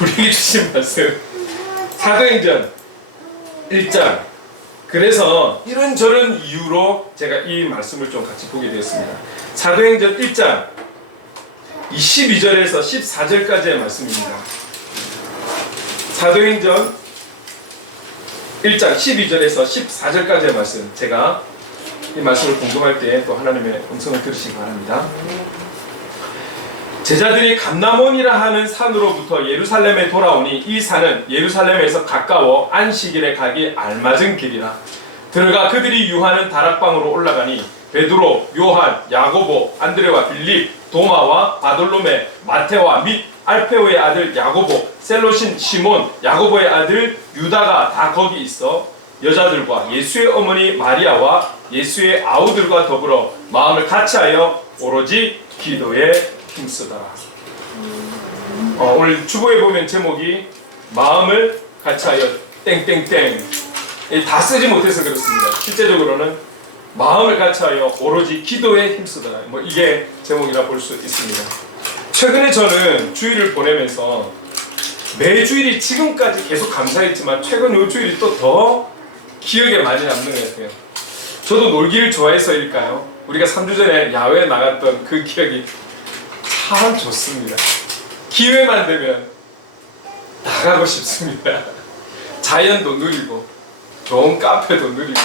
우리에게 주신 말씀 사도행전 1장. 그래서 이런저런 이유로 제가 이 말씀을 좀 같이 보게 되었습니다. 사도행전 1장 22절에서 14절까지의 말씀입니다. 사도행전 1장 12절에서 14절까지의 말씀, 제가 이 말씀을 공동할 때 또 하나님의 음성을 들으시기 바랍니다. 제자들이 감람원이라 하는 산으로부터 예루살렘에 돌아오니 이 산은 예루살렘에서 가까워 안식일에 가기 알맞은 길이라. 들어가 그들이 유하는 다락방으로 올라가니 베드로, 요한, 야고보, 안드레와 빌립, 도마와 바돌로메, 마테와 및 알페오의 아들 야고보, 셀로신 시몬, 야고보의 아들 유다가 다 거기 있어 여자들과 예수의 어머니 마리아와 예수의 아우들과 더불어 마음을 같이하여 오로지 기도에 힘쓰더라. 오늘 주보에 보면 제목이 마음을 같이하여 땡땡땡. 다 쓰지 못해서 그렇습니다. 실제적으로는 마음을 같이하여 오로지 기도에 힘쓰더라. 이게 제목이라 볼 수 있습니다. 최근에 저는 주일을 보내면서 매 주일이 지금까지 계속 감사했지만 최근 요 주일이 또 더 기억에 많이 남는 것 같아요. 저도 놀기를 좋아해서일까요? 우리가 3주 전에 야외에 나갔던 그 기억이 참 좋습니다. 기회만 되면 나가고 싶습니다. 자연도 누리고 좋은 카페도 누리고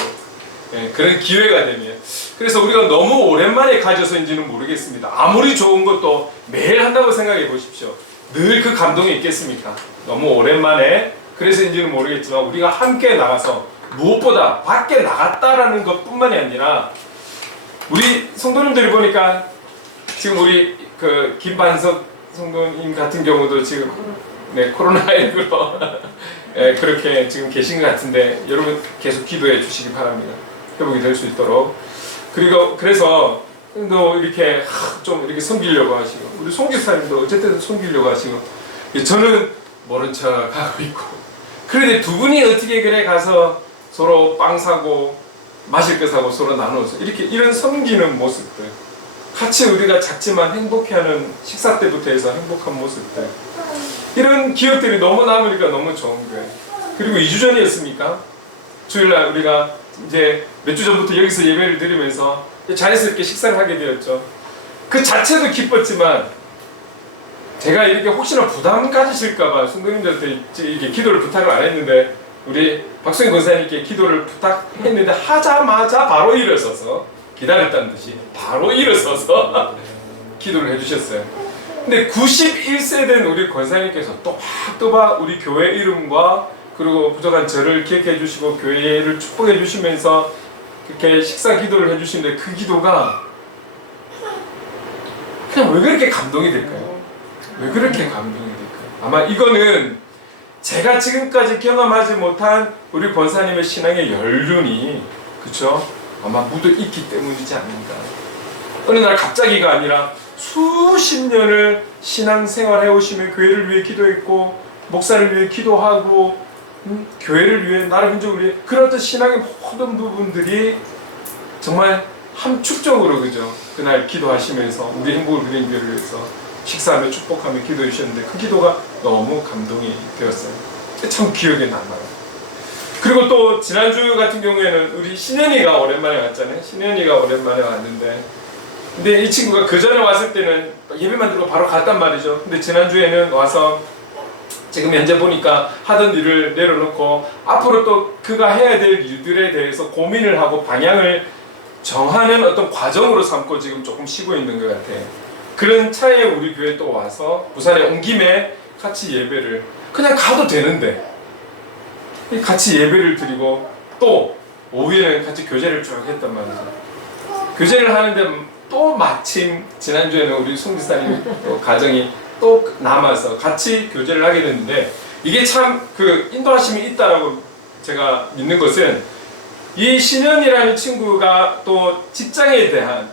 그런 기회가 되면. 그래서 우리가 너무 오랜만에 가져서인지는 모르겠습니다. 아무리 좋은 것도 매일 한다고 생각해 보십시오. 늘 그 감동이 있겠습니까? 너무 오랜만에 그래서인지는 모르겠지만 우리가 함께 나가서 무엇보다 밖에 나갔다라는 것뿐만이 아니라 우리 성도님들이 보니까 지금 우리 그 김반석 성도님 같은 경우도 지금 코로나19로 그렇게 지금 계신 것 같은데 여러분 계속 기도해 주시기 바랍니다. 회복이 될 수 있도록. 그리고 그래서 또 이렇게 좀 이렇게 섬기려고 하시고 우리 송 집사님도 어쨌든 섬기려고 하시고 저는 모른 척 하고 있고. 그런데 두 분이 어떻게 그래 가서 서로 빵 사고 마실 거 사고 서로 나누어서 이런 섬기는 모습들, 같이 우리가 작지만 행복해하는 식사 때부터 해서 행복한 모습들, 이런 기억들이 너무 남으니까 너무 좋은 거예요. 그리고 2주 전이었습니까? 주일날 우리가 이제 몇 주 전부터 여기서 예배를 드리면서 자연스럽게 식사를 하게 되었죠. 그 자체도 기뻤지만 제가 이렇게 혹시나 부담 가지실까봐 성도님들한테 이렇게 기도를 부탁을 안 했는데 우리 박수인 권사님께 기도를 부탁했는데 하자마자 바로 일어서서, 기다렸다는 듯이 바로 일어서서 기도를 해주셨어요. 근데 91세 된 우리 권사님께서 또박또박 우리 교회 이름과 그리고 부족한 저를 기억해 주시고 교회를 축복해 주시면서 그렇게 식사 기도를 해주시는데 그 기도가 그냥 왜 그렇게 감동이 될까요? 왜 그렇게 감동이 될까요? 아마 이거는 제가 지금까지 경험하지 못한 우리 권사님의 신앙의 연륜이, 그쵸? 아마 묻어 있기 때문이지 않는가. 어느 날 갑자기가 아니라 수십 년을 신앙생활 해오시며 교회를 위해 기도했고 목사를 위해 기도하고 교회를 위해 나라 민족을 위해 그런 어떤 신앙의 모든 부분들이 정말 함축적으로, 그죠? 그날 기도하시면서 우리 행복을 누리는 교회를 위해서 식사하며 축복하며 기도해 주셨는데 그 기도가 너무 감동이 되었어요. 참 기억에 남아요. 그리고 또 지난주 같은 경우에는 우리 신현이가 오랜만에 왔잖아요. 신현이가 오랜만에 왔는데 근데 이 친구가 그 전에 왔을 때는 예배만 들고 바로 갔단 말이죠. 근데 지난주에는 와서 지금 현재 보니까 하던 일을 내려놓고 앞으로 또 그가 해야 될 일들에 대해서 고민을 하고 방향을 정하는 어떤 과정으로 삼고 지금 조금 쉬고 있는 것 같아요. 그런 차에 우리 교회에 또 와서 부산에 온 김에 같이 예배를, 그냥 가도 되는데 같이 예배를 드리고 또 오후에는 같이 교제를 쭉 했단 말이죠. 교제를 하는데 또 마침 지난주에는 우리 송 지사님 가정이 또 남아서 같이 교제를 하게 됐는데 이게 참 그 인도하심이 있다라고 제가 믿는 것은 이 신현이라는 친구가 또 직장에 대한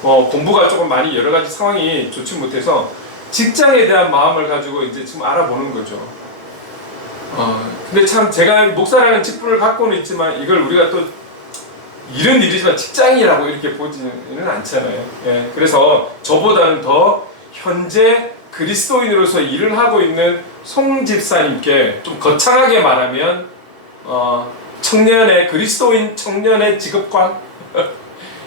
공부가 조금 많이 여러 가지 상황이 좋지 못해서 직장에 대한 마음을 가지고 이제 지금 알아보는 거죠. 근데 참 제가 목사라는 직분을 갖고는 있지만 이걸 우리가 또 일은 일이지만 직장이라고 이렇게 보지는 않잖아요. 예, 그래서 저보다는 더 현재 그리스도인으로서 일을 하고 있는 송 집사님께 좀 거창하게 말하면 청년의 그리스도인 청년의 직업관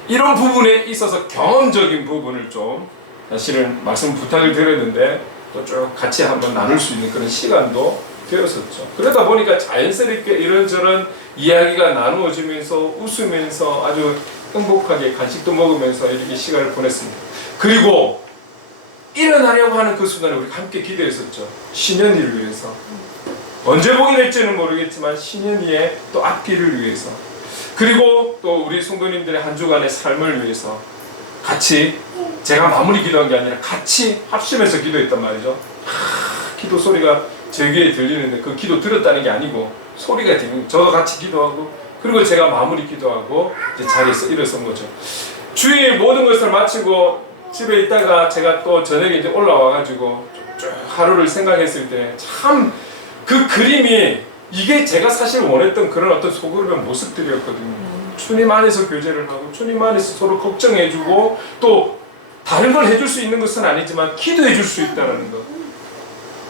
이런 부분에 있어서 경험적인 부분을 좀 사실은 말씀 부탁을 드렸는데 또 쭉 같이 한번 나눌 수 있는 그런 시간도 되었었죠. 그러다 보니까 자연스럽게 이런저런 이야기가 나누어지면서 웃으면서 아주 행복하게 간식도 먹으면서 이렇게 시간을 보냈습니다. 그리고 일어나려고 하는 그 순간에 우리 함께 기도했었죠. 신현이를 위해서. 언제 보게 될지는 모르겠지만 신현이의 또 앞길을 위해서, 그리고 또 우리 성도님들의 한 주간의 삶을 위해서 같이, 제가 마무리 기도한 게 아니라 같이 합심해서 기도했단 말이죠. 기도 소리가 제 귀에 들리는데 그 기도 들었다는 게 아니고 소리가 들리는, 저도 같이 기도하고 그리고 제가 마무리 기도하고 이제 자리에서 일어선 거죠. 주일 모든 것을 마치고 집에 있다가 제가 또 저녁에 이제 올라와가지고 쭉 하루를 생각했을 때 참 그 그림이, 이게 제가 사실 원했던 그런 어떤 소그룹의 모습들이었거든요. 주님 안에서 교제를 하고 주님 안에서 서로 걱정해주고 또 다른 걸 해줄 수 있는 것은 아니지만 기도해줄 수 있다는 것,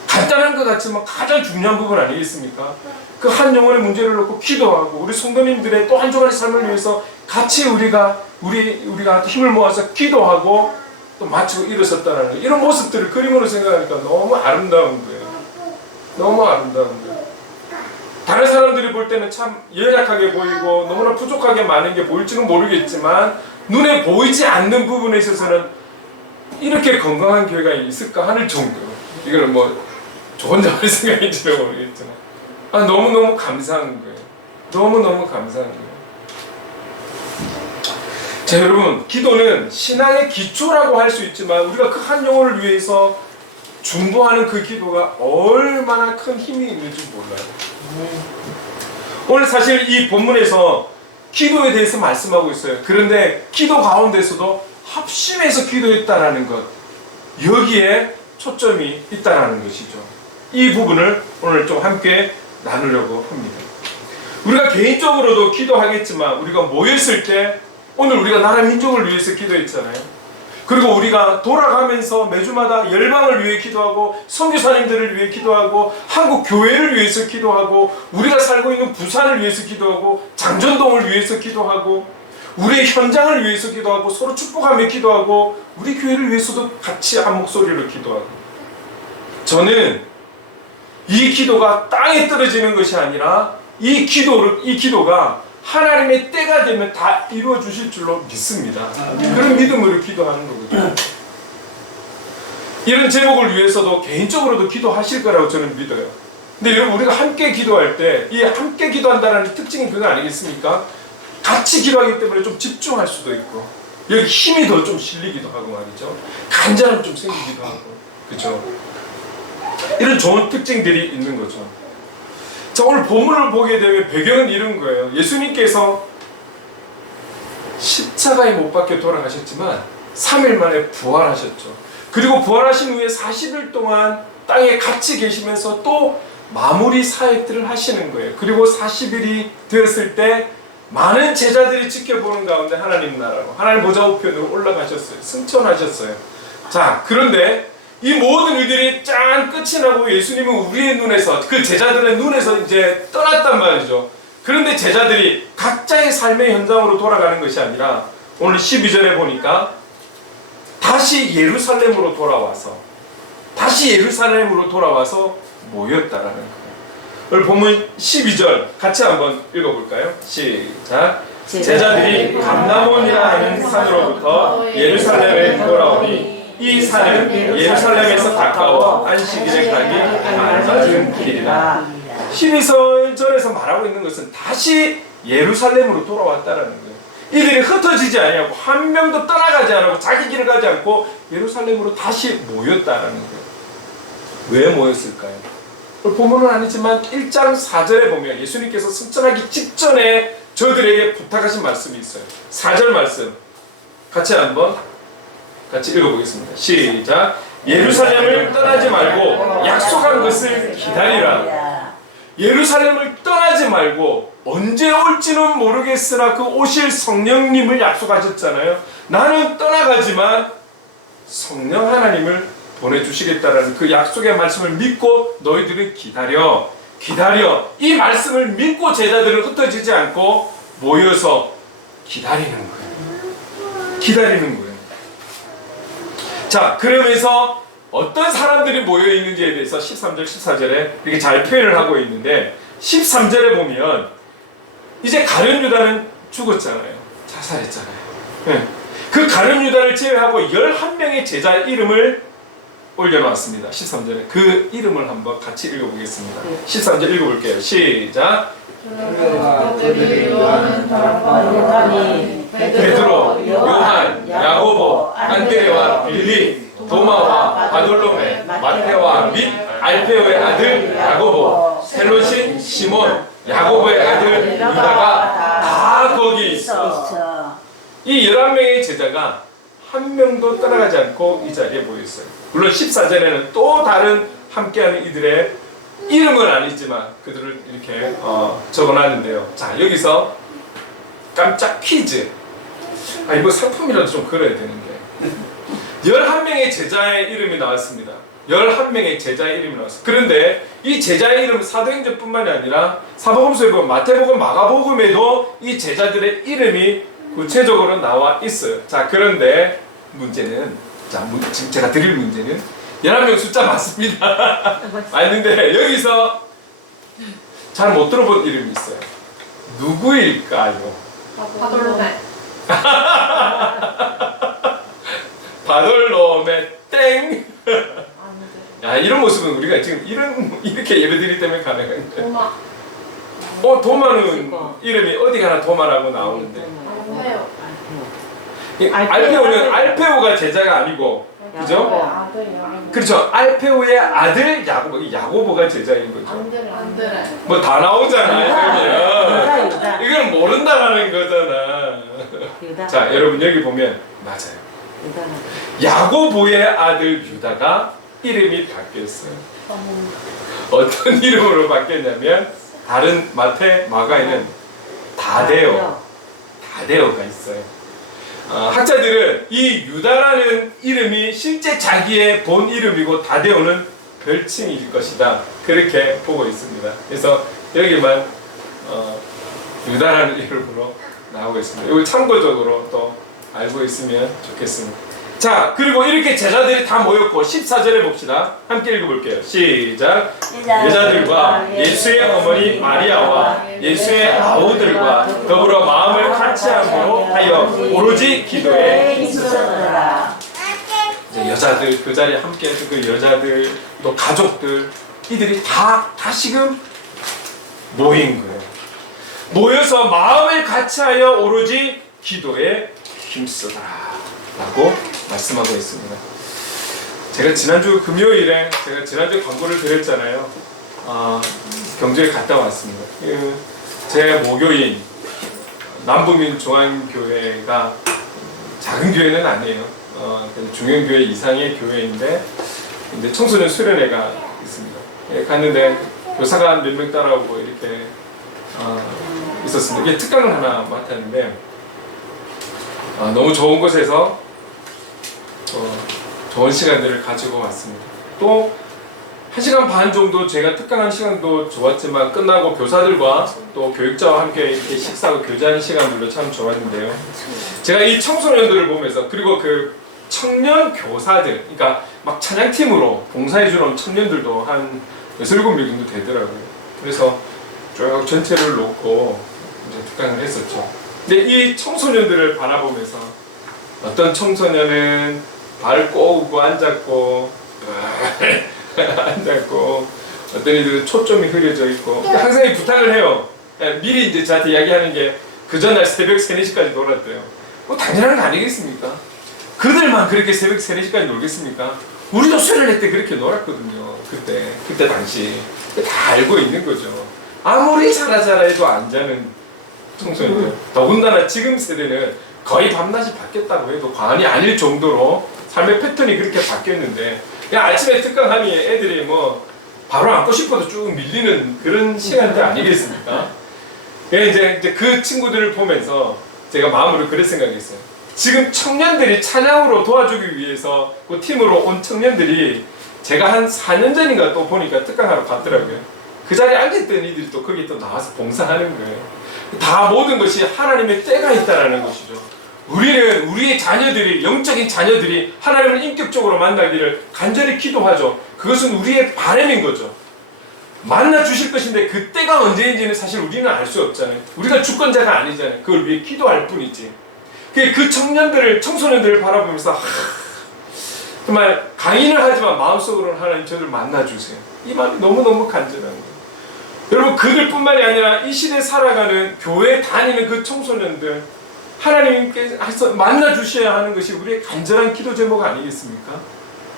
간단한 것 같지만 가장 중요한 부분 아니겠습니까? 그 한 영혼의 문제를 놓고 기도하고 우리 성도님들의 또 한 주간의 삶을 위해서 같이 우리가 힘을 모아서 기도하고 또 마치고 일어섰다는 것, 이런 모습들을 그림으로 생각하니까 너무 아름다운 거예요. 너무 아름다운 거예요. 다른 사람들이 볼 때는 참 연약하게 보이고 너무나 부족하게 많은 게 보일지는 모르겠지만 눈에 보이지 않는 부분에 있어서는 이렇게 건강한 교회가 있을까 하는 정도로, 이걸 뭐 저 혼자만의 생각인지는 모르겠지만 너무너무 감사한 거예요. 너무너무 감사한 거예요. 자, 여러분, 기도는 신앙의 기초라고 할 수 있지만 우리가 그 한 영혼을 위해서 중보하는 그 기도가 얼마나 큰 힘이 있는지 몰라요. 오늘 사실 이 본문에서 기도에 대해서 말씀하고 있어요. 그런데 기도 가운데서도 합심해서 기도했다라는 것, 여기에 초점이 있다라는 것이죠. 이 부분을 오늘 좀 함께 나누려고 합니다. 우리가 개인적으로도 기도하겠지만 우리가 모였을 때, 오늘 우리가 나라 민족을 위해서 기도했잖아요. 그리고 우리가 돌아가면서 매주마다 열방을 위해 기도하고 선교사님들을 위해 기도하고 한국 교회를 위해서 기도하고 우리가 살고 있는 부산을 위해서 기도하고 장전동을 위해서 기도하고 우리의 현장을 위해서 기도하고 서로 축복하며 기도하고 우리 교회를 위해서도 같이 한 목소리로 기도하고, 저는 이 기도가 땅에 떨어지는 것이 아니라 이 기도가 하나님의 때가 되면 다 이루어 주실 줄로 믿습니다. 그런 믿음으로 기도하는 거거든요. 이런 제목을 위해서도 개인적으로도 기도하실 거라고 저는 믿어요. 근데 여러분, 우리가 함께 기도할 때 이 함께 기도한다는 특징이 그거 아니겠습니까? 같이 기도하기 때문에 좀 집중할 수도 있고 여기 힘이 더 좀 실리기도 하고 말이죠. 간절함이 좀 생기기도 하고, 그렇죠? 이런 좋은 특징들이 있는 거죠. 자, 오늘 본문을 보게 되면 배경은 이런 거예요. 예수님께서 십자가에 못 박혀 돌아가셨지만 3일 만에 부활하셨죠. 그리고 부활하신 후에 40일 동안 땅에 같이 계시면서 또 마무리 사역들을 하시는 거예요. 그리고 40일이 되었을 때 많은 제자들이 지켜보는 가운데 하나님 나라로, 하나님 보좌 우편으로 올라가셨어요. 승천하셨어요. 자, 그런데 이 모든 일들이 짠 끝이 나고 예수님은 우리의 눈에서, 그 제자들의 눈에서 이제 떠났단 말이죠. 그런데 제자들이 각자의 삶의 현장으로 돌아가는 것이 아니라 오늘 12절에 보니까 다시 예루살렘으로 돌아와서 모였다라는 거예요. 오늘 본문 12절 같이 한번 읽어볼까요? 시작. 제자들이 감람원이라 하는 산으로부터 예루살렘에 돌아오니 이 산은 예루살렘에서 가까워 안식일에 가기 맞은 길이라. 12절에서 말하고 있는 것은 다시 예루살렘으로 돌아왔다라는 거예요. 이들이 흩어지지 아니하고 한 명도 떠나가지 않고 자기 길을 가지 않고 예루살렘으로 다시 모였다라는 거예요. 왜 모였을까요? 본문은 아니지만 1장 4절에 보면 예수님께서 승천하기 직전에 저들에게 부탁하신 말씀이 있어요. 4절 말씀 같이 읽어보겠습니다. 시작. 예루살렘을 떠나지 말고 약속한 것을 기다리라. 예루살렘을 떠나지 말고, 언제 올지는 모르겠으나 그 오실 성령님을 약속하셨잖아요. 나는 떠나가지만 성령 하나님을 보내주시겠다라는 그 약속의 말씀을 믿고 너희들은 기다려. 이 말씀을 믿고 제자들은 흩어지지 않고 모여서 기다리는 거예요. 자, 그러면서 어떤 사람들이 모여 있는지에 대해서 13절, 14절에 이렇게 잘 표현을 하고 있는데 13절에 보면 이제 가룟 유다는 죽었잖아요. 자살했잖아요. 네. 그 가룟 유다를 제외하고 11명의 제자 이름을 올려놨습니다. 13절에 그 이름을 한번 같이 읽어보겠습니다. 13절 읽어볼게요. 시작. 베드로, 요한, 야고보, 안드레와 빌리, 도마와 바돌로메, 마테와 및 알페오의 아들 야고보, 셀롯인 시몬, 야고보의 아들 유다가 다 거기 있어. 이 11명의 제자가 한 명도 떠나가지 않고 이 자리에 모였어요. 물론 14절에는 또 다른 함께하는 이들의 이름은 아니지만 그들을 이렇게 적어놨는데요. 자, 여기서 깜짝 퀴즈. 이거 상품이라도 좀 걸어야 되는데 11명의 제자의 이름이 나왔습니다. 11명의 제자의 이름이 나왔어요. 그런데 이 제자의 이름은 사도행전뿐만이 아니라 사복음서에 보면 마태복음, 마가복음에도 이 제자들의 이름이 구체적으로 나와 있어요. 자, 그런데 문제는, 지금 제가 드릴 문제는 11명 숫자 맞습니다. 맞는데 여기서 잘 못 들어본 이름이 있어요. 누구일까요? 바돌로메. 바돌로메 땡. 야, 이런 모습은 우리가 지금 이렇게 예배드리기 때문에 가능한데. 도마. 도마는 이름이 어디 가나 도마라고 나오는데. 알페오. 알페오는 알페오가 제자가 아니고, 그죠? 아들이요. 그렇죠. 알페오의 아들 야고보, 야고보가 제자인 거죠. 안드레. 뭐 다 나오잖아요. 그러면 이건 모른다라는 거잖아. 자, 여러분 여기 보면 맞아요. 야고보의 아들 유다가 이름이 바뀌었어요. 어떤 이름으로 바뀌었냐면 다른 마태, 마가에는 다데오가 있어요. 학자들은 이 유다라는 이름이 실제 자기의 본 이름이고 다데오는 별칭일 것이다, 그렇게 보고 있습니다. 그래서 여기만 유다라는 이름으로 나오고 있습니다. 이걸 참고적으로 또 알고 있으면 좋겠습니다. 자, 그리고 이렇게 제자들이 다 모였고 14절에 봅시다. 함께 읽어볼게요. 시작. 여자들과 예수의 어머니 마리아와 예수의 아우들과 더불어 마음을 같이함으로 하여 오로지 기도에 있었더라. 이제 여자들, 그 자리에 함께했던 그 여자들, 또 가족들, 이들이 다 다시금 모인 거예요. 모여서 마음을 같이하여 오로지 기도에 힘쓰더라 라고 말씀하고 있습니다. 제가 지난주 금요일에 지난주 광고를 드렸잖아요. 경주에 갔다 왔습니다. 제 모교인 남부민 중앙교회가 작은 교회는 아니에요. 중형교회 이상의 교회인데 근데 청소년 수련회가 있습니다. 갔는데 교사가 몇 명 따라오고 이렇게 있었습니다. 이게 특강을 하나 맡았는데 너무 좋은 곳에서 좋은 시간들을 가지고 왔습니다. 또 1시간 반 정도 제가 특강한 시간도 좋았지만 끝나고 교사들과 또 교육자와 함께 이렇게 식사하고 교제하는 시간들도 참 좋았는데요. 제가 이 청소년들을 보면서, 그리고 그 청년 교사들, 그러니까 막 찬양팀으로 봉사해주는 청년들도 한 6, 7명 정도 되더라고요. 그래서 쭉 전체를 놓고 이제 특강을 했었죠. 근데 이 청소년들을 바라보면서 어떤 청소년은 발을 꼬우고 앉았고 앉았고, 어떤 이들은 초점이 흐려져 있고, 항상 이 부탁을 해요. 미리 이제 저한테 이야기하는 게 그 전날 새벽 3, 4시까지 놀았대요. 뭐 당연한 거 아니겠습니까? 그들만 그렇게 새벽 3, 4시까지 놀겠습니까? 우리도 수련회 때 그렇게 놀았거든요. 그때 당시 다 알고 있는 거죠. 아무리 잘하자라 해도 안 자는 청소년들. 더군다나 지금 세대는 거의 밤낮이 바뀌었다고 해도 과언이 아닐 정도로 삶의 패턴이 그렇게 바뀌었는데, 그냥 아침에 특강하니 애들이 뭐 바로 앉고 싶어도 쭉 밀리는 그런 시간대 아니겠습니까? 이제 그 친구들을 보면서 제가 마음으로 그런 생각이 있어요. 지금 청년들이 찬양으로 도와주기 위해서 그 팀으로 온 청년들이 제가 한 4년 전인가 또 보니까 특강하러 갔더라고요. 그 자리에 앉아있던 이들이 또 거기 또 나와서 봉사하는 거예요. 다 모든 것이 하나님의 때가 있다라는 것이죠. 우리는 우리의 자녀들이, 영적인 자녀들이 하나님을 인격적으로 만나기를 간절히 기도하죠. 그것은 우리의 바람인 거죠. 만나 주실 것인데 그 때가 언제인지는 사실 우리는 알 수 없잖아요. 우리가 주권자가 아니잖아요. 그걸 위해 기도할 뿐이지. 그 청년들을, 청소년들을 바라보면서 정말 강인을 하지만 마음속으로는 하나님 저를 만나주세요. 이 마음이 너무너무 간절한 거예요. 여러분, 그들뿐만이 아니라 이 시대에 살아가는 교회 다니는 그 청소년들, 하나님께서 만나주셔야 하는 것이 우리의 간절한 기도 제목 아니겠습니까?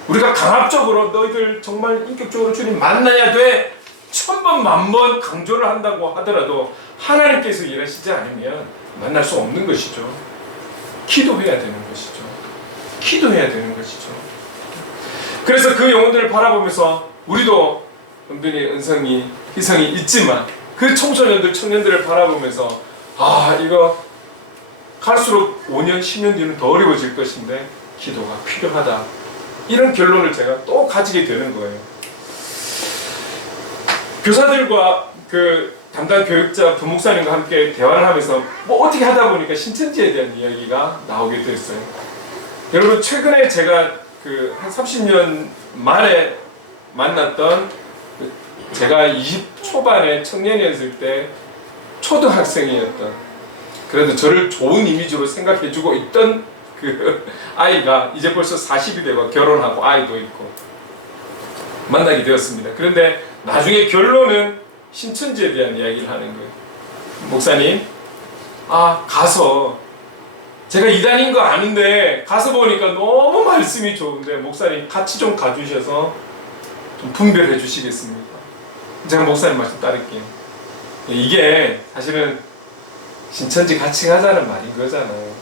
우리가 강압적으로 너희들 정말 인격적으로 주님 만나야 돼 1000번 만번 강조를 한다고 하더라도 하나님께서 일하시지 않으면 만날 수 없는 것이죠. 기도해야 되는 것이죠. 기도해야 되는 것이죠. 그래서 그 영혼들을 바라보면서 우리도 은근히 은성이, 희성이 있지만 그 청소년들, 청년들을 바라보면서 이거 갈수록 5년, 10년 뒤는 더 어려워질 것인데 기도가 필요하다. 이런 결론을 제가 또 가지게 되는 거예요. 교사들과 그 담당 교육자 부목사님과 함께 대화를 하면서 뭐 어떻게 하다 보니까 신천지에 대한 이야기가 나오게 됐어요. 여러분, 최근에 제가 그 한 30년 만에 만났던 제가 20 초반의 청년이었을 때 초등학생이었던, 그래도 저를 좋은 이미지로 생각해주고 있던 그 아이가 이제 벌써 40이 되고 결혼하고 아이도 있고 만나게 되었습니다. 그런데 나중에 결론은 신천지에 대한 이야기를 하는 거예요. 목사님, 가서 제가 이단인 거 아는데 가서 보니까 너무 말씀이 좋은데 목사님 같이 좀 가주셔서 좀 분별해 주시겠습니까? 제가 목사님 말씀 따를게요. 이게 사실은 신천지 같이 가자는 말인 거잖아요.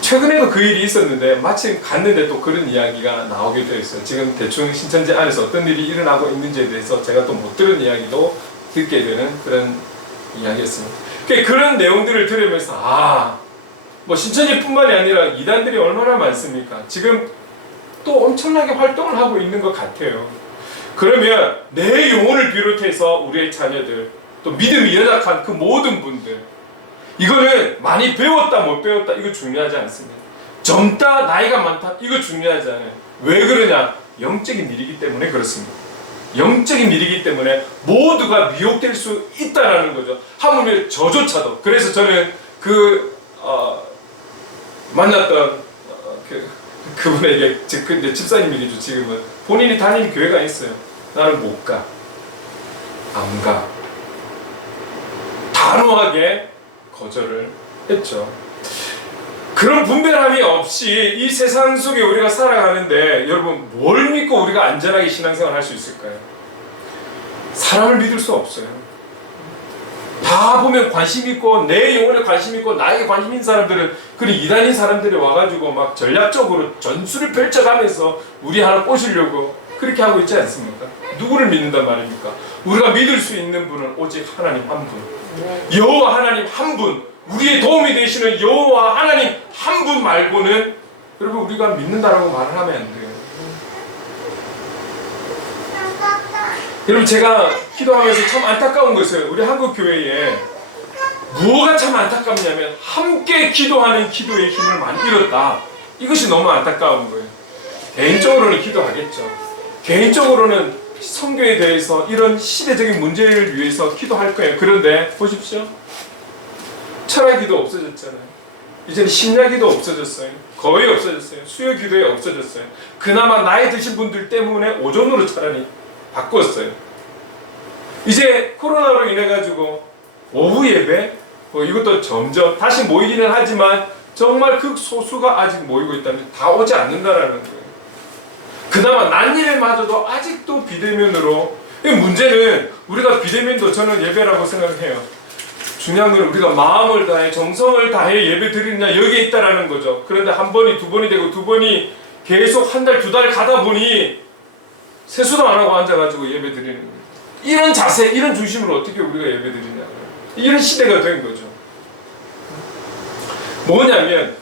최근에도 그 일이 있었는데 마침 갔는데 또 그런 이야기가 나오게 되어 있어요. 지금 대충 신천지 안에서 어떤 일이 일어나고 있는지에 대해서 제가 또 못 들은 이야기도 듣게 되는 그런 이야기였습니다. 그런 내용들을 들으면서 뭐 신천지뿐만이 아니라 이단들이 얼마나 많습니까? 지금 또 엄청나게 활동을 하고 있는 것 같아요. 그러면 내 영혼을 비롯해서 우리의 자녀들, 또 믿음이 연약한 그 모든 분들, 이거는 많이 배웠다 못 배웠다 이거 중요하지 않습니다. 젊다 나이가 많다 이거 중요하지 않아요. 왜 그러냐? 영적인 일이기 때문에 그렇습니다. 영적인 일이기 때문에 모두가 미혹될 수 있다라는 거죠. 하물며 저조차도. 그래서 저는 만났던 그분에게, 근데 집사님이겠죠. 지금은 본인이 다니는 교회가 있어요. 나는 못 가, 안 가, 단호하게 거절을 했죠. 그런 분별함이 없이 이 세상 속에 우리가 살아가는데 여러분, 뭘 믿고 우리가 안전하게 신앙생활 할 수 있을까요? 사람을 믿을 수 없어요. 다 보면 관심 있고 내 영혼에 관심 있고 나에게 관심 있는 사람들은 그런 이단인 사람들이 와가지고 막 전략적으로 전술을 펼쳐가면서 우리 하나 꼬시려고 그렇게 하고 있지 않습니까? 누구를 믿는단 말입니까? 우리가 믿을 수 있는 분은 오직 하나님 한 분, 여호와 하나님 한 분, 우리의 도움이 되시는 여호와 하나님 한 분 말고는 여러분 우리가 믿는다라고 말을 하면 안 돼요. 여러분, 제가 기도하면서 참 안타까운 것은 우리 한국 교회에 무엇가 참 안타깝냐면 함께 기도하는 기도의 힘을 많이 잃었다. 이것이 너무 안타까운 거예요. 개인적으로는 기도하겠죠. 개인적으로는 성경에 대해서 이런 시대적인 문제를 위해서 기도할 거예요. 그런데 보십시오. 철학기도 없어졌잖아요. 이제는 심야기도 없어졌어요. 거의 없어졌어요. 수요 기도에 없어졌어요. 그나마 나이 드신 분들 때문에 오전으로 차라리 바꿨어요. 이제 코로나로 인해 가지고 오후 예배 이것도 점점 다시 모이기는 하지만 정말 극소수가 아직 모이고 있다면 다 오지 않는다라는 거예요. 그나마 낮 예배마저도 아직도 비대면으로. 문제는 우리가 비대면도 저는 예배라고 생각해요. 중요한 건 우리가 마음을 다해 정성을 다해 예배 드리느냐 여기에 있다라는 거죠. 그런데 한 번이 두 번이 되고 두 번이 계속 한 달 두 달 가다 보니 세수도 안 하고 앉아가지고 예배 드리는 거예요. 이런 자세, 이런 중심으로 어떻게 우리가 예배 드리냐. 이런 시대가 된 거죠. 뭐냐면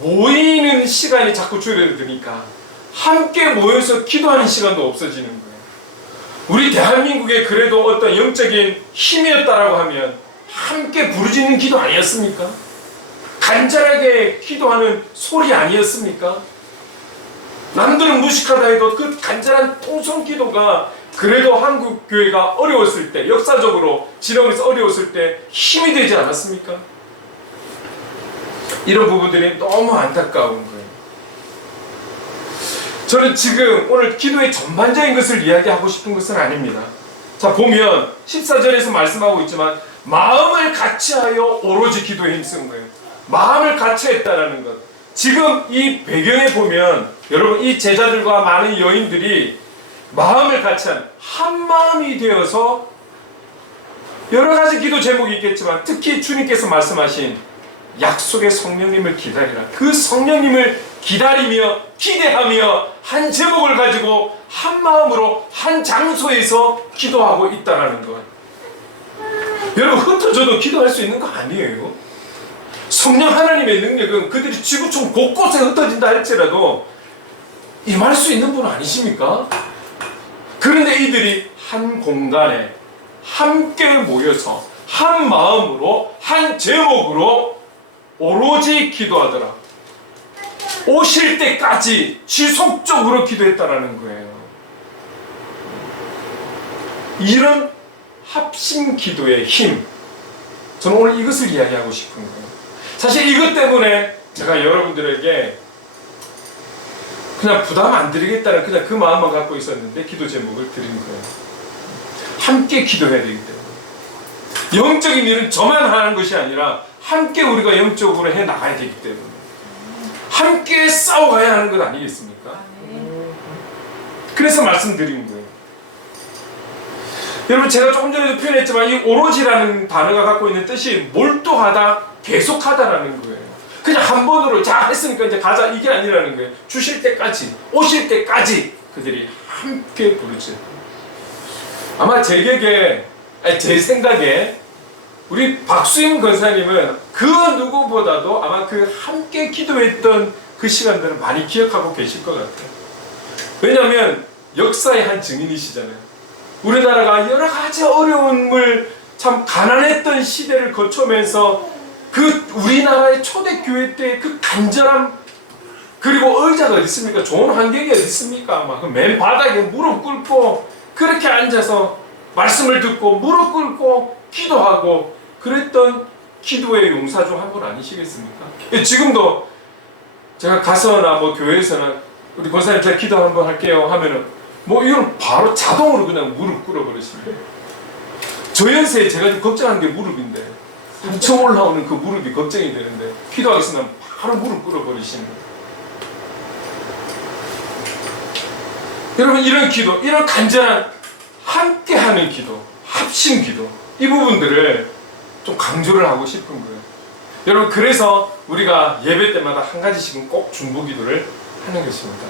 모이는 시간이 자꾸 줄어드니까 함께 모여서 기도하는 시간도 없어지는 거예요. 우리 대한민국에 그래도 어떤 영적인 힘이었다라고 하면 함께 부르짖는 기도 아니었습니까? 간절하게 기도하는 소리 아니었습니까? 남들은 무식하다 해도 그 간절한 통성 기도가 그래도 한국 교회가 어려웠을 때, 역사적으로 지나면서 어려웠을 때 힘이 되지 않았습니까? 이런 부분들이 너무 안타까운 거예요. 저는 지금 오늘 기도의 전반적인 것을 이야기하고 싶은 것은 아닙니다. 자, 보면 14절에서 말씀하고 있지만 마음을 같이하여 오로지 기도에 힘쓴 거예요. 마음을 같이했다라는 것. 지금 이 배경에 보면 여러분 이 제자들과 많은 여인들이 마음을 같이한 한 마음이 되어서 여러 가지 기도 제목이 있겠지만 특히 주님께서 말씀하신 약속의 성령님을 기다리라. 그 성령님을 기다리며 기대하며 한 제목을 가지고 한 마음으로 한 장소에서 기도하고 있다라는 것. 여러분 흩어져도 기도할 수 있는 거 아니에요? 성령 하나님의 능력은 그들이 지구촌 곳곳에 흩어진다 할지라도 임할 수 있는 분 아니십니까? 그런데 이들이 한 공간에 함께 모여서 한 마음으로 한 제목으로 오로지 기도하더라. 오실 때까지 지속적으로 기도했다라는 거예요. 이런 합심 기도의 힘, 저는 오늘 이것을 이야기하고 싶은 거예요. 사실 이것 때문에 제가 여러분들에게 그냥 부담 안 드리겠다는 그냥 그 마음만 갖고 있었는데 기도 제목을 드린 거예요. 함께 기도해야 되기 때문에. 영적인 일은 저만 하는 것이 아니라 함께 우리가 영적으로 해 나가야 되기 때문에. 함께 싸워가야 하는 것 아니겠습니까? 그래서 말씀드린 거예요. 여러분 제가 조금 전에도 표현했지만 이 오로지라는 단어가 갖고 있는 뜻이 몰두하다, 계속하다라는 거예요. 그냥 한 번으로 자 했으니까 이제 가자 이게 아니라는 거예요. 주실 때까지, 오실 때까지 그들이 함께 부르짖어요. 아마 제 생각에 우리 박수임 권사님은 그 누구보다도 아마 그 함께 기도했던 그 시간들을 많이 기억하고 계실 것 같아요. 왜냐하면 역사의 한 증인이시잖아요. 우리나라가 여러 가지 어려움을 참 가난했던 시대를 거쳐오면서 그 우리나라의 초대교회 때의 그 간절함, 그리고 의자가 어디 있습니까? 좋은 환경이 어디 있습니까? 막 그 맨 바닥에 무릎 꿇고 그렇게 앉아서 말씀을 듣고 무릎 꿇고 기도하고 그랬던 기도의 용사 중 한 분 아니시겠습니까? 지금도 제가 가서나 뭐 교회에서나 우리 권사님 제가 기도 한번 할게요 하면은 뭐 이건 바로 자동으로 그냥 무릎 꿇어버리십니다. 저 연세에 제가 좀 걱정하는 게 무릎인데 한참 올라오는 그 무릎이 걱정이 되는데 기도하겠으면 바로 무릎 꿇어버리시는 거예요. 여러분 이런 기도, 이런 간절한 함께하는 기도, 합심 기도 이 부분들을 좀 강조를 하고 싶은 거예요. 여러분 그래서 우리가 예배 때마다 한 가지씩은 꼭 중보 기도를 하는 것입니다.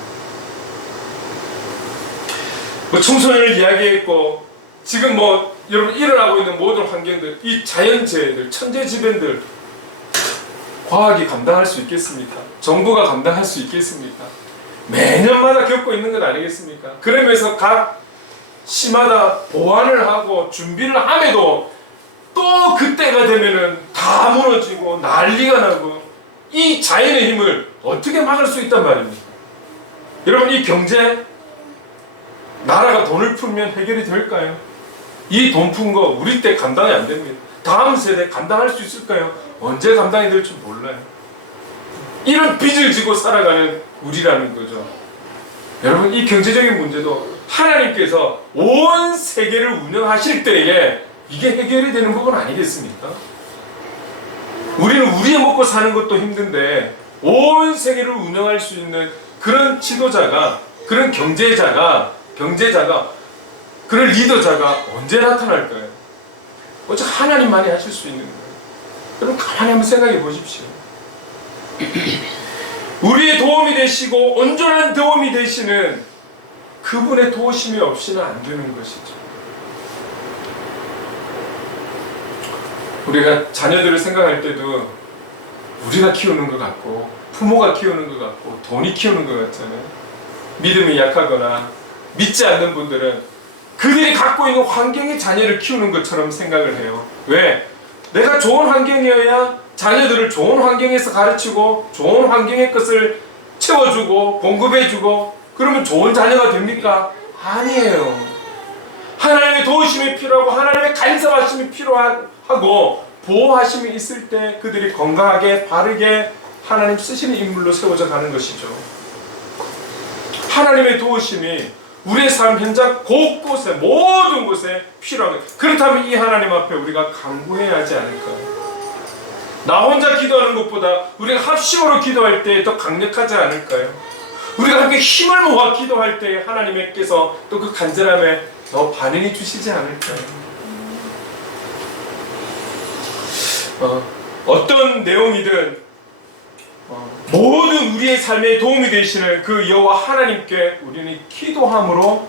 뭐 청소년을 이야기했고 지금 뭐 여러분 일어나고 있는 모든 환경들, 이 자연재해들, 천재지변들 과학이 감당할 수 있겠습니까? 정부가 감당할 수 있겠습니까? 매년마다 겪고 있는 것 아니겠습니까? 그러면서 각 시마다 보완을 하고 준비를 함에도 또 그때가 되면은 다 무너지고 난리가 나고 이 자연의 힘을 어떻게 막을 수 있단 말입니까? 여러분 이 경제 나라가 돈을 풀면 해결이 될까요? 이 돈 푼 거 우리 때 감당이 안 됩니다. 다음 세대 감당할 수 있을까요? 언제 감당이 될지 몰라요. 이런 빚을 지고 살아가는 우리라는 거죠. 여러분 이 경제적인 문제도 하나님께서 온 세계를 운영하실 때에 이게 해결이 되는 부분 아니겠습니까? 우리는 우리 먹고 사는 것도 힘든데 온 세계를 운영할 수 있는 그런 지도자가, 그런 경제자가, 그런 리더자가 언제 나타날까요? 오직 하나님만이 하실 수 있는 거예요. 여러분 가만히 한번 생각해 보십시오. 우리의 도움이 되시고 온전한 도움이 되시는 그분의 도우심이 없이는 안 되는 것이죠. 우리가 자녀들을 생각할 때도 우리가 키우는 것 같고 부모가 키우는 것 같고 돈이 키우는 것 같잖아요. 믿음이 약하거나 믿지 않는 분들은 그들이 갖고 있는 환경이 자녀를 키우는 것처럼 생각을 해요. 왜? 내가 좋은 환경이어야 자녀들을 좋은 환경에서 가르치고 좋은 환경의 것을 채워주고 공급해주고 그러면 좋은 자녀가 됩니까? 아니에요. 하나님의 도우심이 필요하고 하나님의 간섭하심이 필요하고 보호하심이 있을 때 그들이 건강하게 바르게 하나님 쓰시는 인물로 세워져 가는 것이죠. 하나님의 도우심이 우리의 삶 현장 곳곳에 모든 곳에 필요한 거예요. 그렇다면 이 하나님 앞에 우리가 간구해야 하지 않을까요? 나 혼자 기도하는 것보다 우리가 합심으로 기도할 때 더 강력하지 않을까요? 우리가 함께 힘을 모아 기도할 때 하나님께서 또 그 간절함에 더 반응해 주시지 않을까요? 어떤 내용이든 모든 우리의 삶에 도움이 되시는 그 여호와 하나님께 우리는 기도함으로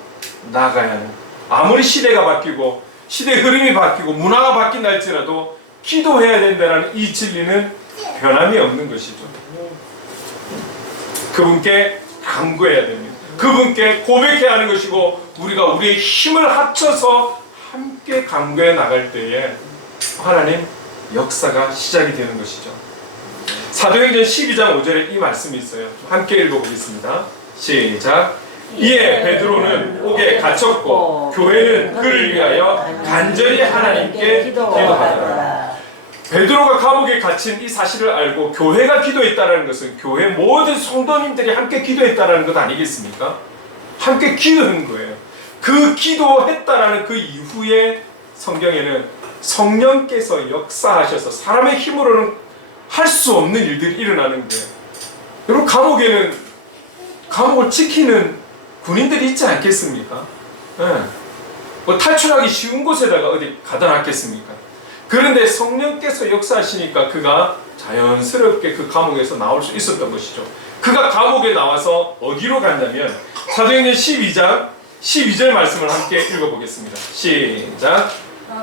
나아가야 하는, 아무리 시대가 바뀌고 시대 흐름이 바뀌고 문화가 바뀐다 할지라도 기도해야 된다는 이 진리는 변함이 없는 것이죠. 그분께 간구해야 됩니다. 그분께 고백해야 하는 것이고 우리가 우리의 힘을 합쳐서 함께 간구해 나갈 때에 하나님 역사가 시작이 되는 것이죠. 사도행전 12장 5절에 이 말씀이 있어요. 함께 읽어보겠습니다. 시작. 이에 베드로는 옥에 갇혔고 교회는 그를 위하여 간절히 하나님께 기도하더라. 베드로가 감옥에 갇힌 이 사실을 알고 교회가 기도했다는 것은 교회 모든 성도님들이 함께 기도했다는 것 아니겠습니까? 함께 기도한 거예요. 그 기도했다라는 그 이후에 성경에는 성령께서 역사하셔서 사람의 힘으로는 할 수 없는 일들이 일어나는 거예요. 여러분, 감옥에는 감옥을 지키는 군인들이 있지 않겠습니까? 네. 뭐 탈출하기 쉬운 곳에다가 어디 가다 놨겠습니까? 그런데 성령께서 역사하시니까 그가 자연스럽게 그 감옥에서 나올 수 있었던 것이죠. 그가 감옥에 나와서 어디로 갔냐면 사도행전 12장 12절 말씀을 함께 읽어보겠습니다. 시작.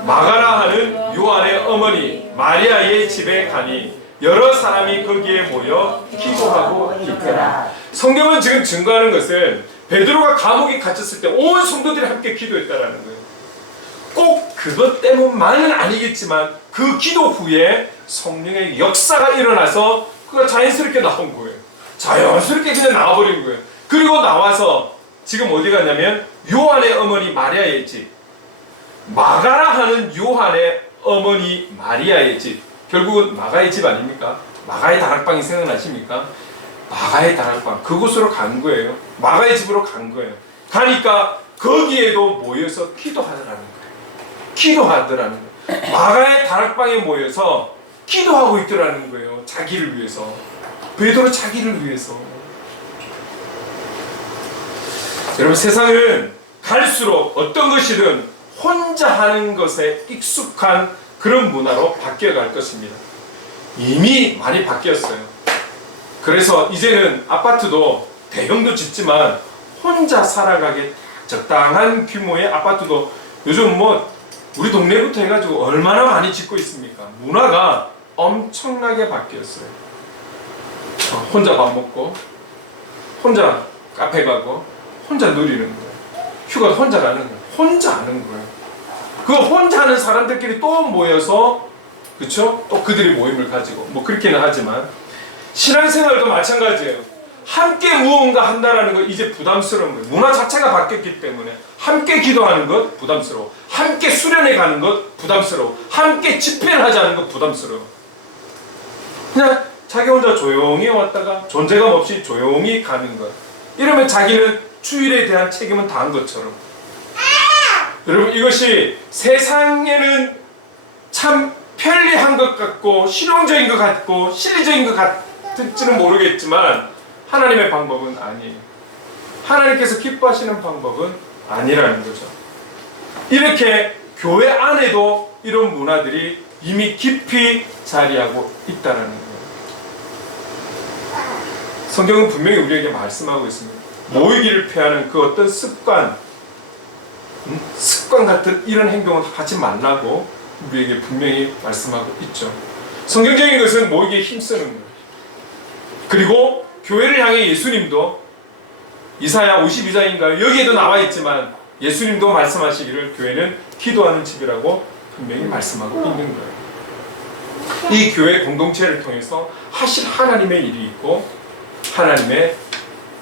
마가라 하는 요한의 어머니 마리아의 집에 가니 여러 사람이 거기에 모여 기도하고 있더라. 성경은 지금 증거하는 것은 베드로가 감옥에 갇혔을 때 온 성도들이 함께 기도했다라는 거예요. 꼭 그것 때문만은 아니겠지만 그 기도 후에 성령의 역사가 일어나서 그가 자연스럽게 나온 거예요. 자연스럽게 그냥 나와버린 거예요. 그리고 나와서 지금 어디 갔냐면 요한의 어머니 마리아의 집, 마가라 하는 요한의 어머니 마리아의 집, 결국은 마가의 집 아닙니까? 마가의 다락방이 생각나십니까? 마가의 다락방, 그곳으로 간 거예요. 마가의 집으로 간 거예요. 가니까 거기에도 모여서 기도하더라는 거예요. 기도하더라는 거예요. 마가의 다락방에 모여서 기도하고 있더라는 거예요. 자기를 위해서. 베드로 자기를 위해서. 여러분, 세상은 갈수록 어떤 것이든 혼자 하는 것에 익숙한 그런 문화로 바뀌어갈 것입니다. 이미 많이 바뀌었어요. 그래서 이제는 아파트도 대형도 짓지만 혼자 살아가게 적당한 규모의 아파트도 요즘 뭐 우리 동네부터 해가지고 얼마나 많이 짓고 있습니까? 문화가 엄청나게 바뀌었어요. 혼자 밥 먹고 혼자 카페 가고 혼자 누리는 거예요. 휴가도 혼자 가는 거예요. 혼자 하는 거예요. 그 혼자 하는 사람들끼리 또 모여서, 그쵸? 또 그들이 모임을 가지고 뭐 그렇게는 하지만 신앙생활도 마찬가지예요. 함께 무언가 한다라는 거 이제 부담스러운 거예요. 문화 자체가 바뀌었기 때문에 함께 기도하는 것 부담스러워. 함께 수련회 가는 것 부담스러워. 함께 집회를 하자는 것 부담스러워. 그냥 자기 혼자 조용히 왔다가 존재감 없이 조용히 가는 것. 이러면 자기는 주일에 대한 책임은 다한 것처럼. 여러분, 이것이 세상에는 참 편리한 것 같고 실용적인 것 같고 실리적인 것 같을지는 모르겠지만 하나님의 방법은 아니에요. 하나님께서 기뻐하시는 방법은 아니라는 거죠. 이렇게 교회 안에도 이런 문화들이 이미 깊이 자리하고 있다는 거예요. 성경은 분명히 우리에게 말씀하고 있습니다. 모이기를 피하는 그 어떤 습관 같은 이런 행동은 하지 말라고 우리에게 분명히 말씀하고 있죠. 성경적인 것은 모이기에 힘쓰는 거예요. 그리고 교회를 향해 예수님도 이사야 52장인가요? 여기에도 나와 있지만 예수님도 말씀하시기를 교회는 기도하는 집이라고 분명히 말씀하고 있는 거예요. 이 교회 공동체를 통해서 하실 하나님의 일이 있고 하나님의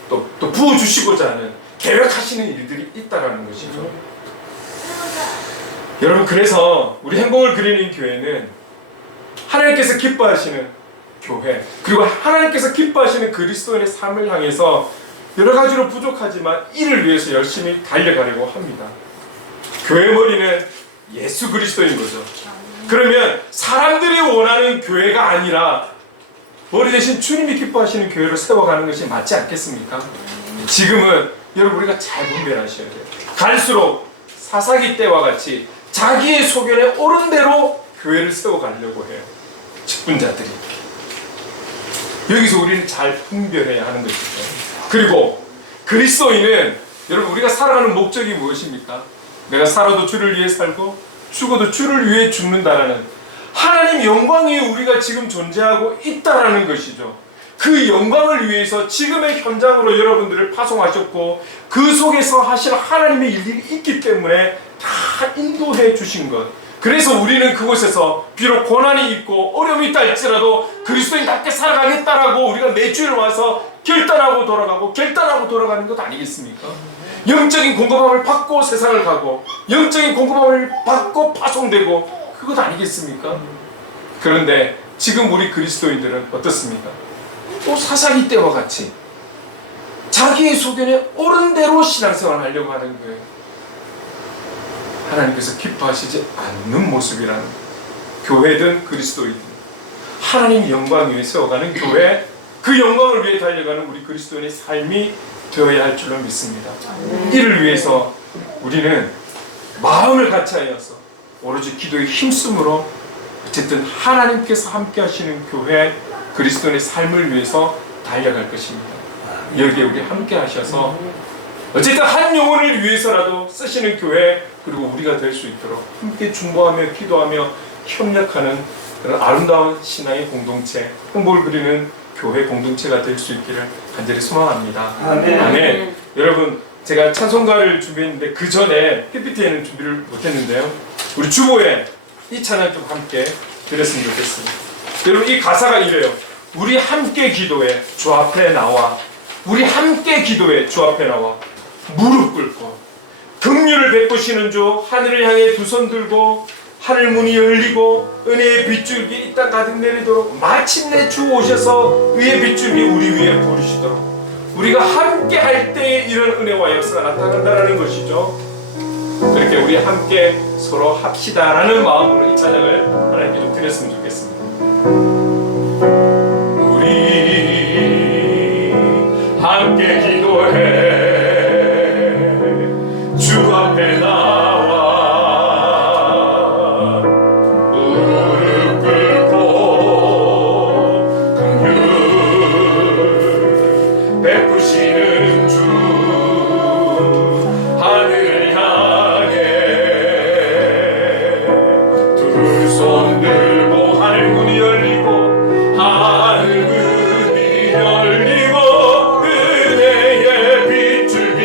또 부어주시고자 하는 계획하시는 일들이 있다라는 것이죠. 여러분, 그래서 우리 행복을 그리는 이 교회는 하나님께서 기뻐하시는 교회, 그리고 하나님께서 기뻐하시는 그리스도인의 삶을 향해서 여러 가지로 부족하지만 이를 위해서 열심히 달려가려고 합니다. 교회 머리는 예수 그리스도인 거죠. 그러면 사람들이 원하는 교회가 아니라 머리 대신 주님이 기뻐하시는 교회로 세워가는 것이 맞지 않겠습니까? 지금은 여러분 우리가 잘 분별하셔야 돼요. 갈수록 사사기 때와 같이 자기의 소견에 옳은 대로 교회를 세워가려고 해요. 직분자들이. 여기서 우리는 잘 분별해야 하는 것이죠. 그리고 그리스도인은 여러분 우리가 살아가는 목적이 무엇입니까? 내가 살아도 주를 위해 살고 죽어도 주를 위해 죽는다라는 하나님 영광이 우리가 지금 존재하고 있다라는 것이죠. 그 영광을 위해서 지금의 현장으로 여러분들을 파송하셨고 그 속에서 하실 하나님의 일들이 있기 때문에 다 인도해 주신 것. 그래서 우리는 그곳에서 비록 고난이 있고 어려움이 있다 할지라도 그리스도인답게 살아가겠다라고 우리가 매주일 와서 결단하고 돌아가는 것 아니겠습니까? 영적인 공급함을 받고 세상을 가고 영적인 공급함을 받고 파송되고 그것 아니겠습니까? 그런데 지금 우리 그리스도인들은 어떻습니까? 또 사사기 때와 같이 자기의 소견에 옳은 대로 신앙생활을 하려고 하는 거예요. 하나님께서 기뻐하시지 않는 모습이라는 교회든 그리스도이든 하나님 영광 위에 세워가는 교회, 그 영광을 위해 달려가는 우리 그리스도인의 삶이 되어야 할 줄로 믿습니다. 이를 위해서 우리는 마음을 같이하여서 오로지 기도에 힘쓰므로 어쨌든 하나님께서 함께 하시는 교회, 그리스도인의 삶을 위해서 달려갈 것입니다. 여기에 우리 함께 하셔서 어쨌든 한 영혼을 위해서라도 쓰시는 교회, 그리고 우리가 될 수 있도록 함께 중보하며 기도하며 협력하는 그런 아름다운 신앙의 공동체, 행복을 그리는 교회 공동체가 될 수 있기를 간절히 소망합니다. 아멘. 아멘. 여러분, 제가 찬송가를 준비했는데 그 전에 PPT에는 준비를 못했는데요. 우리 주보에 이 찬양 좀 함께 드렸으면 좋겠습니다. 여러분, 이 가사가 이래요. 우리 함께 기도해 주 앞에 나와, 우리 함께 기도해 주 앞에 나와, 무릎 꿇고 긍휼을 베푸시는 주 하늘을 향해 두 손 들고 하늘 문이 열리고 은혜의 빗줄기 이 땅 가득 내리도록 마침내 주 오셔서 의의 빗줄기 우리 위에 부르시도록 우리가 함께 할 때에 이런 은혜와 역사가 나타난다는 것이죠. 그렇게 우리 함께 서로 합시다라는 마음으로 이 찬양을 하나님께 좀 드렸으면 좋겠습니다. 우리 함께 기도해 주 앞에 나와 무릎 꿇고 긍휼 베푸시는 주 하늘을 향해 두 손 들고 하늘 문이 열리고 하늘 문이 열리고 은혜의 빗줄기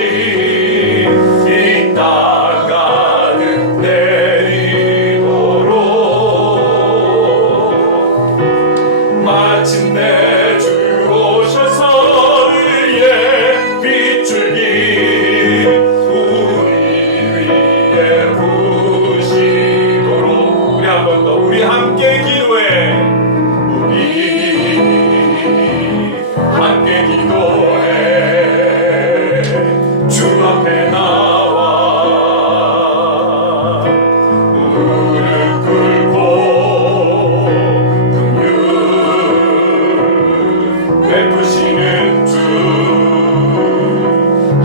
이 땅 가득 내리도록 마침내 주 오셔서 의의 빗줄기 우리 위에 부으시도록 우리 한 번 더 우리 함께 기도해 우리 함께 기도해 주 앞에 나와 무릎 꿇고 긍휼 베푸시는 주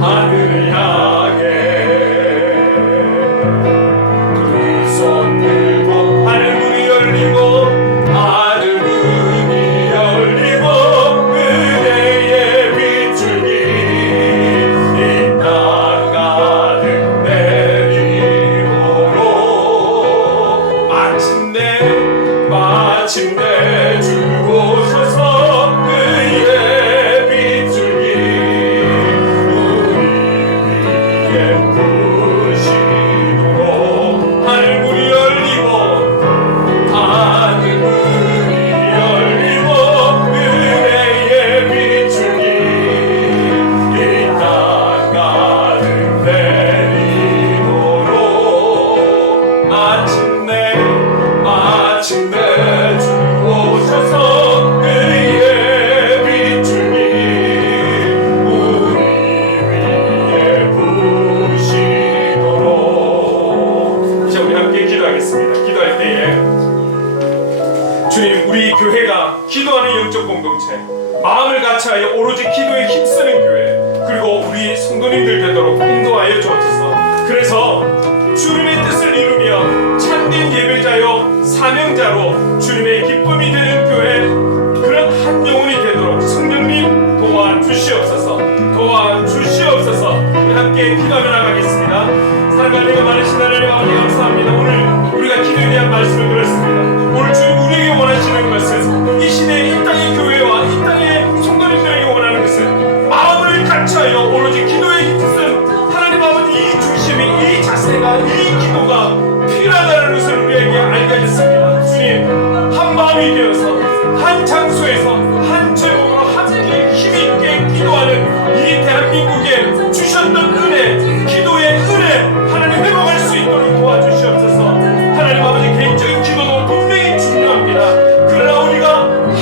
하늘을 향해 두 손 들고 하늘 문이 열리고 하늘 문이 열리고 은혜의 가차하여 오로지 기도에 힘쓰는 교회, 그리고 우리 성도님들 되도록 인도하여 주옵소서. 그래서 주님의 뜻을 이루며 참된 예배자요 사명자로 주님의 기쁨이 되는 교회, 그런 한 영혼이 되도록 성령님 도와주시옵소서. 도와주시옵소서. 우리 함께 기도하며 나가겠습니다. 사랑과 은혜가 많으신 하나님 아버지, 감사합니다. 오늘 우리가 기도에 대한 말씀을 들었습니다. 오늘 주님 우리에게 원하시는 것은, 이 시대의 이 땅의 교회와 이 땅의 성도님들에게 원하는 것은 마음을 같이하여 오로지 기도에 힘쓴 하나님 아버지, 이 중심이, 이 자세가, 이 기도가 필요하다는 것을 우리에게 알게 하셨습니다. 주님, 한 마음이 되어서 한 장소에서 한 제목으로 함께 힘있게 기도하는 이 대한민국에 주셨던 은혜, 기도의 은혜 하나님 회복할 수 있도록 도와주시옵소서. 하나님 아버지, 개인적인 기도도 분명히 중요합니다. 그러나 우리가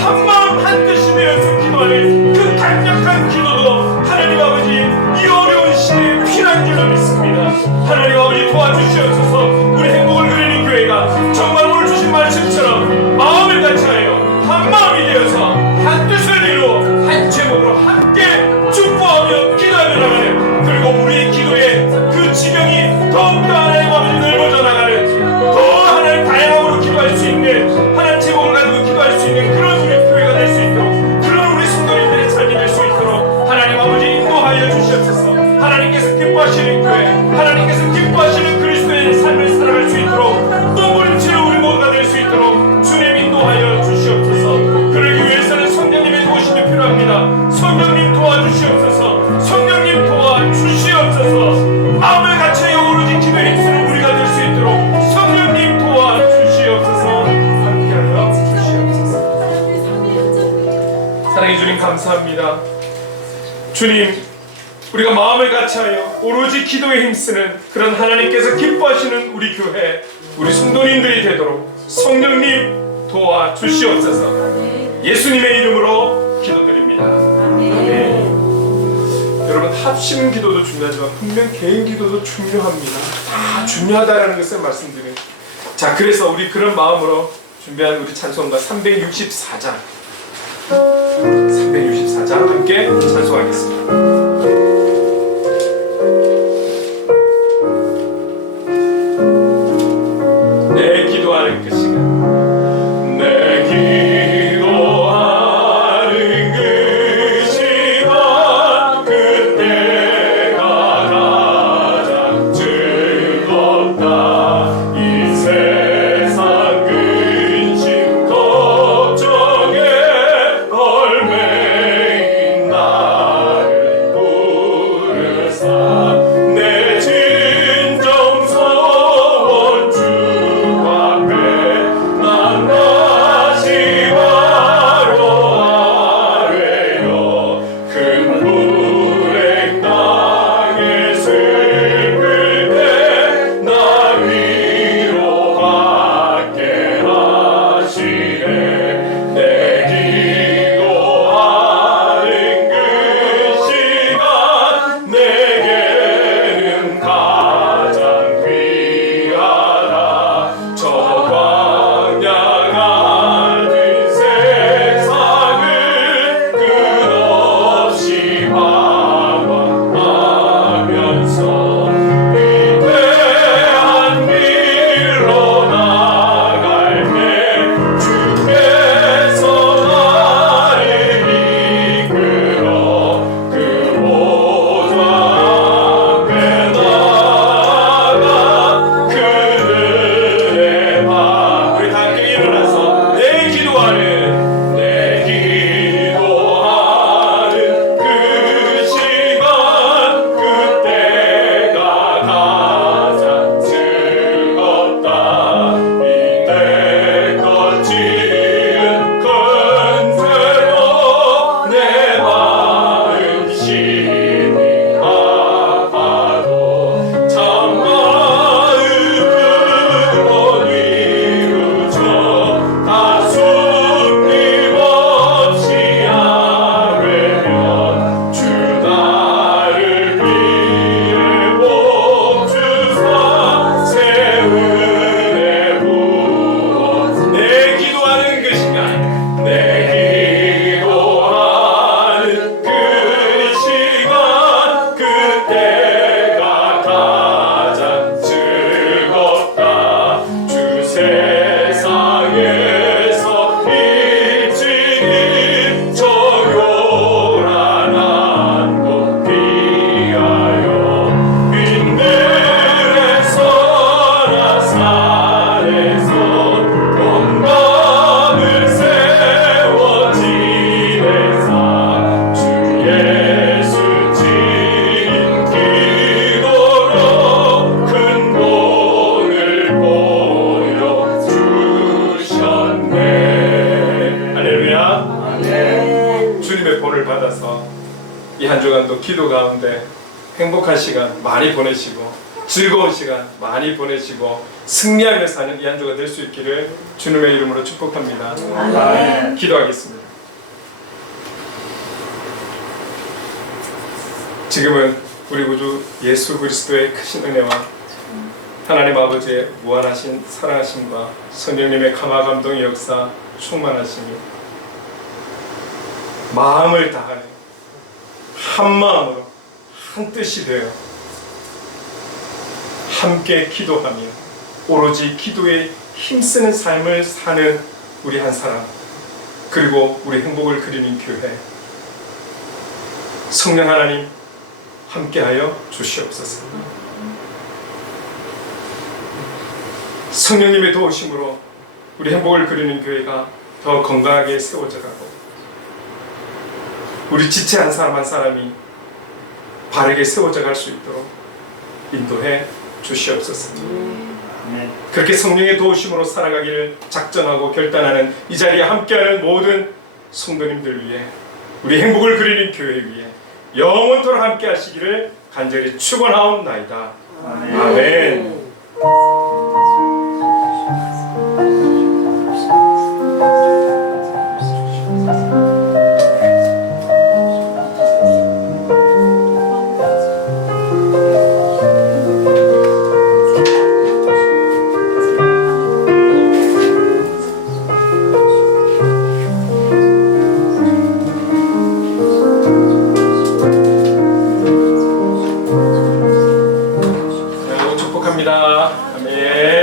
한 마음 한 뜻이 되어서 기도하는 그 강력한 기도도 하나님 아버지, 이 어려운 시대에 필요한 줄로 믿습니다. 하나님 아버지, 도와주시옵소서. 우리 행복을 누리는 교회가 정말 오늘 주신 말씀처럼 마음을 같이하여 한 마음이 되어서 한 뜻을 이루어 한 제목으로 함께 축복하며 기도하며 나가는, 그리고 우리의 기도의 그 지경이 더욱더 하나님 아버지 넓어져 나가는, 더 하나님 다양함으로 기도할 수 있는, 하나님 제목을 가지고 기도할 수 있는 그런 우리 교회가 될 수 있도록, 그런 우리 성도님들의 삶이 될 수 있도록 하나님 아버지 인도하여 주시옵소서. 하나님께서 기뻐하시는 교회, 하나님께서 기뻐하시는 그리스도의 삶을 살아갈 수 있도록, 몸부림치는 우리 모두가 될 수 있도록 주님 인도하여 주시옵소서. 그러기 위해서는 성령님의 도우심이 필요합니다. 성령님 도와주시옵소서. 성령님 도와주시옵소서. 마음을 같이하여 오로지 기도에 힘쓰는 우리가 될 수 있도록 성령님 도와주시옵소서. 함께하여 주시옵소서. 사랑해 주님, 감사합니다. 주님, 우리가 마음을 같이하여 오로지 기도에 힘쓰는 그런 하나님께서 기뻐하시는 우리 교회, 우리 성도님들이 되도록 성령님 도와주시옵소서. 예수님의 이름으로 기도드립니다. 아멘. 여러분, 합심 기도도 중요하지만 분명 개인 기도도 중요합니다. 다 중요하다라는 것을 말씀드려요. 자, 그래서 우리 그런 마음으로 준비한 우리 찬송가 364장 함께 찬송하겠습니다. 내 기도하는 그 시간, 내 기도하는 그 시간, 그때가 가장 즐겁다. 이 세상 근심 걱정에 얽매인 나 따라서 이 한 주간도 기도 가운데 행복한 시간 많이 보내시고 즐거운 시간 많이 보내시고 승리하며 사는 이 한 주가 될 수 있기를 주님의 이름으로 축복합니다. 아멘. 기도하겠습니다. 지금은 우리 구주 예수 그리스도의 크신 은혜와 하나님 아버지의 무한하신 사랑하심과 성령님의 감화 감동의 역사 충만하심이 마음을 다하여 한 마음으로 한 뜻이 되어 함께 기도하며 오로지 기도에 힘쓰는 삶을 사는 우리 한 사람, 그리고 우리 행복을 그리는 교회, 성령 하나님 함께하여 주시옵소서. 성령님의 도우심으로 우리 행복을 그리는 교회가 더 건강하게 세워져 가고 우리 지체 한 사람 한 사람이 바르게 세워져 갈 수 있도록 인도해 주시옵소서. 그렇게 성령의 도우심으로 살아가기를 작정하고 결단하는 이 자리에 함께하는 모든 성도님들 위해, 우리 행복을 그리는 교회 위해 영원토록 함께 하시기를 간절히 축원하옵나이다. 아멘. 축복합니다. 아멘.